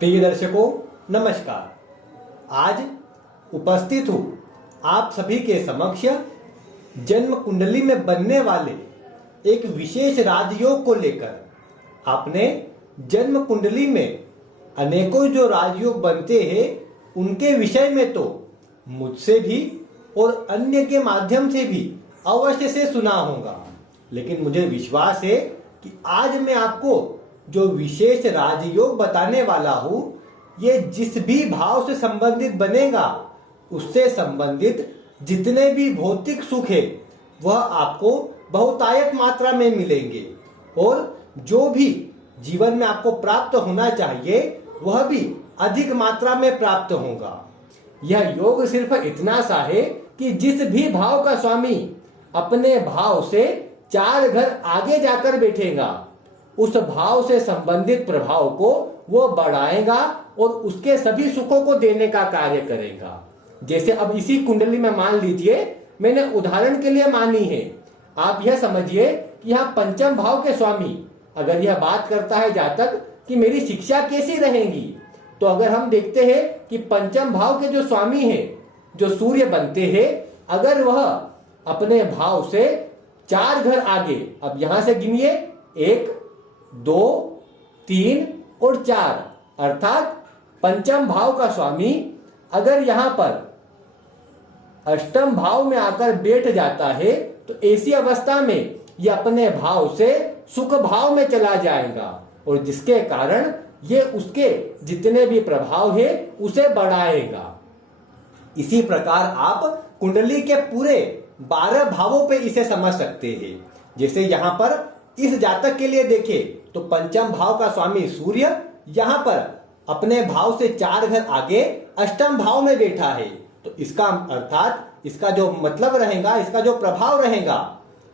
प्रिय दर्शकों नमस्कार। आज उपस्थित हूँ आप सभी के समक्ष जन्म कुंडली में बनने वाले एक विशेष राजयोग को लेकर। आपने जन्म कुंडली में अनेकों जो राजयोग बनते हैं उनके विषय में तो मुझसे भी और अन्य के माध्यम से भी अवश्य से सुना होगा, लेकिन मुझे विश्वास है कि आज मैं आपको जो विशेष राजयोग बताने वाला हूं, ये जिस भी भाव से संबंधित बनेगा उससे संबंधित जितने भी भौतिक सुख है वह आपको बहुतायत मात्रा में मिलेंगे और जो भी जीवन में आपको प्राप्त होना चाहिए वह भी अधिक मात्रा में प्राप्त होगा। यह योग सिर्फ इतना सा है कि जिस भी भाव का स्वामी अपने भाव से 4 घर आगे जाकर बैठेगा उस भाव से संबंधित प्रभाव को वो बढ़ाएगा और उसके सभी सुखों को देने का कार्य करेगा। जैसे अब इसी कुंडली में मान लीजिए, मैंने उदाहरण के लिए मानी है, आप यह समझिए कि यहाँ पंचम भाव के स्वामी अगर यह बात करता है जातक कि मेरी शिक्षा कैसी रहेगी, तो अगर हम देखते हैं कि पंचम भाव के जो स्वामी है जो सूर्य बनते हैं, अगर वह अपने भाव से 4 घर आगे, अब यहां से गिनिए 1 2 3 और 4, अर्थात पंचम भाव का स्वामी अगर यहां पर अष्टम भाव में आकर बैठ जाता है तो ऐसी अवस्था में यह अपने भाव से सुख भाव में चला जाएगा और जिसके कारण ये उसके जितने भी प्रभाव है उसे बढ़ाएगा। इसी प्रकार आप कुंडली के पूरे 12 भावों पे इसे समझ सकते हैं। जैसे यहाँ पर इस जातक के लिए देखें तो पंचम भाव का स्वामी सूर्य यहाँ पर अपने भाव से 4 घर आगे अष्टम भाव में बैठा है, तो इसका अर्थात इसका जो मतलब रहेगा, इसका जो प्रभाव रहेगा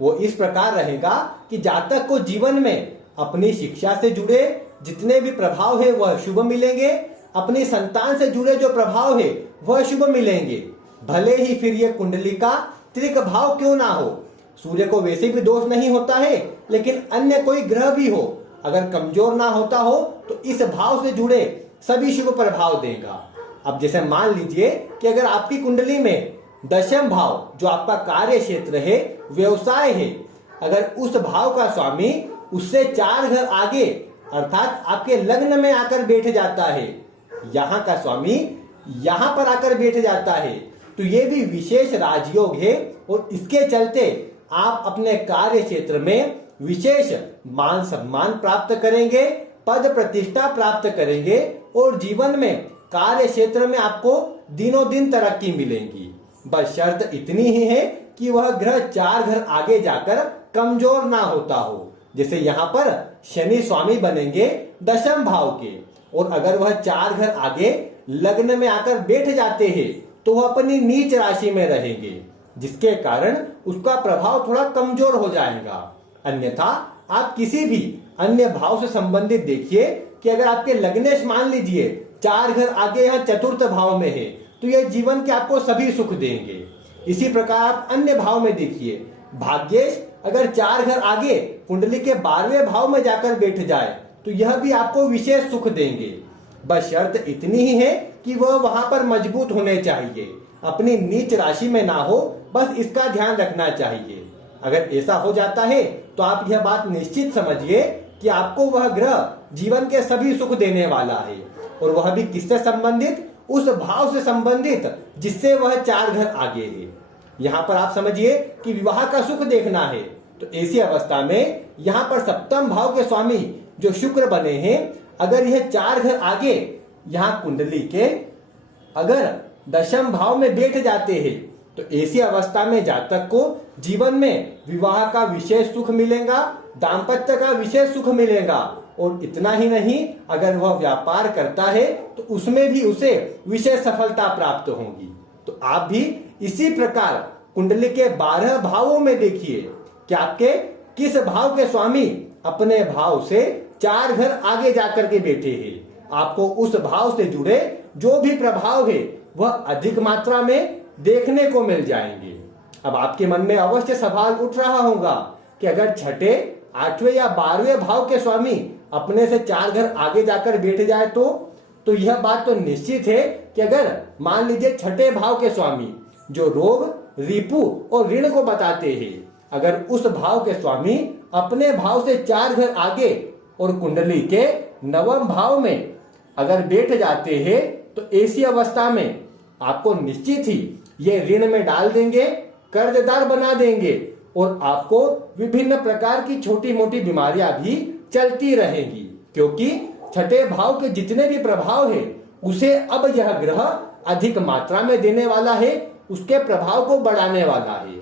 वो इस प्रकार रहेगा कि जातक को जीवन में अपनी शिक्षा से जुड़े जितने भी प्रभाव है वह शुभ मिलेंगे, अपनी संतान से जुड़े जो प्रभाव है वह शुभ मिलेंगे। भले ही फिर ये कुंडली का त्रिक भाव क्यों ना हो, सूर्य को वैसे भी दोष नहीं होता है, लेकिन अन्य कोई ग्रह भी हो अगर कमजोर ना होता हो तो इस भाव से जुड़े सभी शुभ प्रभाव देगा। अब जैसे मान लीजिए कि अगर आपकी कुंडली में दशम भाव जो आपका कार्य क्षेत्र है, व्यवसाय है, अगर उस भाव का स्वामी उससे 4 घर आगे अर्थात आपके लग्न में आकर बैठ जाता है, यहाँ का स्वामी यहाँ पर आकर बैठ जाता है, तो ये भी विशेष राजयोग है और इसके चलते आप अपने कार्य क्षेत्र में विशेष मान सम्मान प्राप्त करेंगे, पद प्रतिष्ठा प्राप्त करेंगे और जीवन में कार्य क्षेत्र में आपको दिनों दिन तरक्की मिलेगी। बस शर्त इतनी ही है कि वह ग्रह 4 घर आगे जाकर कमजोर ना होता हो। जैसे यहाँ पर शनि स्वामी बनेंगे दशम भाव के और अगर वह 4 घर आगे लग्न में आकर बैठ जाते हैं तो वह अपनी नीच राशि में रहेंगे, जिसके कारण उसका प्रभाव थोड़ा कमजोर हो जाएगा। अन्यथा आप किसी भी अन्य भाव से संबंधित देखिए कि अगर आपके लग्नेश मान लीजिए 4 घर आगे यहाँ चतुर्थ भाव में है तो यह जीवन के आपको सभी सुख देंगे। इसी प्रकार आप अन्य भाव में देखिए, भाग्येश अगर 4 घर आगे कुंडली के 12वें भाव में जाकर बैठ जाए तो यह भी आपको विशेष सुख देंगे। बस शर्त इतनी ही है कि वह वहां पर मजबूत होने चाहिए, अपनी नीच राशि में ना हो, बस इसका ध्यान रखना चाहिए। अगर ऐसा हो जाता है तो आप यह बात निश्चित समझिए कि आपको वह ग्रह जीवन के सभी सुख देने वाला है और वह भी किससे संबंधित, उस भाव से संबंधित जिससे वह 4 घर आगे है। यहाँ पर आप समझिए कि विवाह का सुख देखना है तो ऐसी अवस्था में यहाँ पर सप्तम भाव के स्वामी जो शुक्र बने हैं, अगर यह 4 घर आगे यहाँ कुंडली के अगर दशम भाव में बैठ जाते हैं तो ऐसी अवस्था में जातक को जीवन में विवाह का विशेष सुख मिलेगा, दाम्पत्य का विशेष सुख मिलेगा और इतना ही नहीं, अगर वह व्यापार करता है तो उसमें भी उसे विशेष सफलता प्राप्त होगी। तो आप भी इसी प्रकार कुंडली के 12 भावों में देखिए कि आपके किस भाव के स्वामी अपने भाव से 4 घर आगे जाकर के बैठे हैं। आपको उस भाव से जुड़े जो भी प्रभाव है वह अधिक मात्रा में देखने को मिल जाएंगे। अब आपके मन में अवश्य सवाल उठ रहा होगा कि अगर छठे, 8वें या 12वें भाव के स्वामी अपने से 4 घर आगे जाकर बैठ जाए तो यह बात तो निश्चित है कि अगर मान लीजिए छठे भाव के स्वामी जो रोग, रिपु और ऋण को बताते हैं, अगर उस भाव के स्वामी अपने भाव से 4 घर आगे और कुंडली के 9वें भाव में अगर बैठ जाते हैं, तो ऐसी अवस्था में आपको निश्चित ही ये ऋण में डाल देंगे, कर्जदार बना देंगे और आपको विभिन्न प्रकार की छोटी मोटी बीमारियां भी चलती रहेंगी, क्योंकि छठे भाव के जितने भी प्रभाव है उसे अब यह ग्रह अधिक मात्रा में देने वाला है, उसके प्रभाव को बढ़ाने वाला है।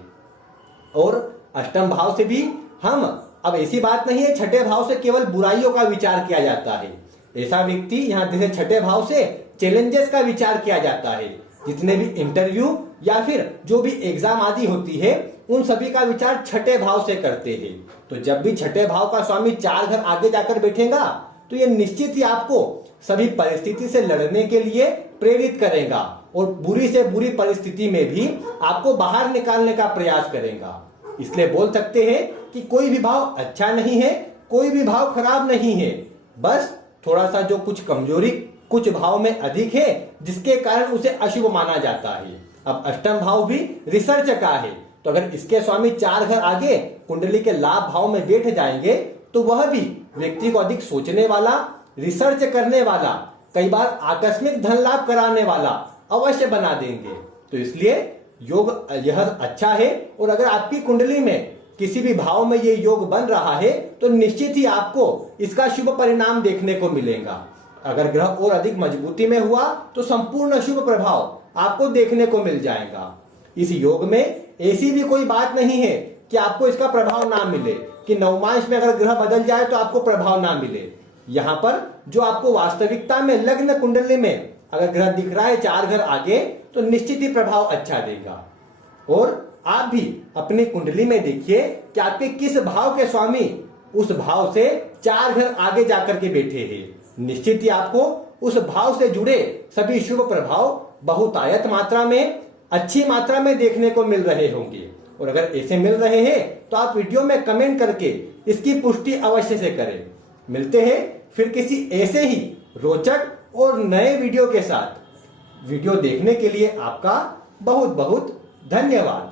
और अष्टम भाव से भी हम, अब ऐसी बात नहीं है छठे भाव से केवल बुराइयों का विचार किया जाता है, ऐसा व्यक्ति यहाँ जैसे छठे भाव से चैलेंजेस का विचार किया जाता है, जितने भी इंटरव्यू या फिर जो भी एग्जाम आदि होती है उन सभी का विचार छठे भाव से करते हैं। तो जब भी छठे भाव का स्वामी 4 घर आगे जाकर बैठेगा तो ये निश्चित ही आपको सभी परिस्थिति से लड़ने के लिए प्रेरित करेगा और बुरी से बुरी परिस्थिति में भी आपको बाहर निकालने का प्रयास करेगा। इसलिए बोल सकते हैं कि कोई भी भाव अच्छा नहीं है, कोई भी भाव खराब नहीं है, बस थोड़ा सा जो कुछ कमजोरी कुछ भाव में अधिक है जिसके कारण उसे अशुभ माना जाता है। अब अष्टम भाव भी रिसर्च का है, तो अगर इसके स्वामी 4 घर आगे कुंडली के लाभ भाव में बैठ जाएंगे तो वह भी व्यक्ति को अधिक सोचने वाला, रिसर्च करने वाला, कई बार आकस्मिक धन लाभ कराने वाला अवश्य बना देंगे। तो इसलिए योग यह अच्छा है, और अगर आपकी कुंडली में किसी भी भाव में ये योग बन रहा है तो निश्चित ही आपको इसका शुभ परिणाम देखने को मिलेगा। अगर ग्रह और अधिक मजबूती में हुआ तो संपूर्ण शुभ प्रभाव आपको देखने को मिल जाएगा। इस योग में ऐसी भी कोई बात नहीं है कि आपको इसका प्रभाव ना मिले, कि नवमांश में अगर ग्रह बदल जाए तो आपको प्रभाव ना मिले। यहाँ पर जो आपको वास्तविकता में लग्न कुंडली में अगर ग्रह दिख रहा है 4 घर आगे तो निश्चित ही प्रभाव अच्छा देगा। और आप भी अपनी कुंडली में देखिए कि आपके किस भाव के स्वामी उस भाव से 4 घर आगे जाकर के बैठे हैं। निश्चित ही आपको उस भाव से जुड़े सभी शुभ प्रभाव बहुतायत मात्रा में, अच्छी मात्रा में देखने को मिल रहे होंगे। और अगर ऐसे मिल रहे हैं तो आप वीडियो में कमेंट करके इसकी पुष्टि अवश्य से करें। मिलते हैं फिर किसी ऐसे ही रोचक और नए वीडियो के साथ। वीडियो देखने के लिए आपका बहुत बहुत धन्यवाद।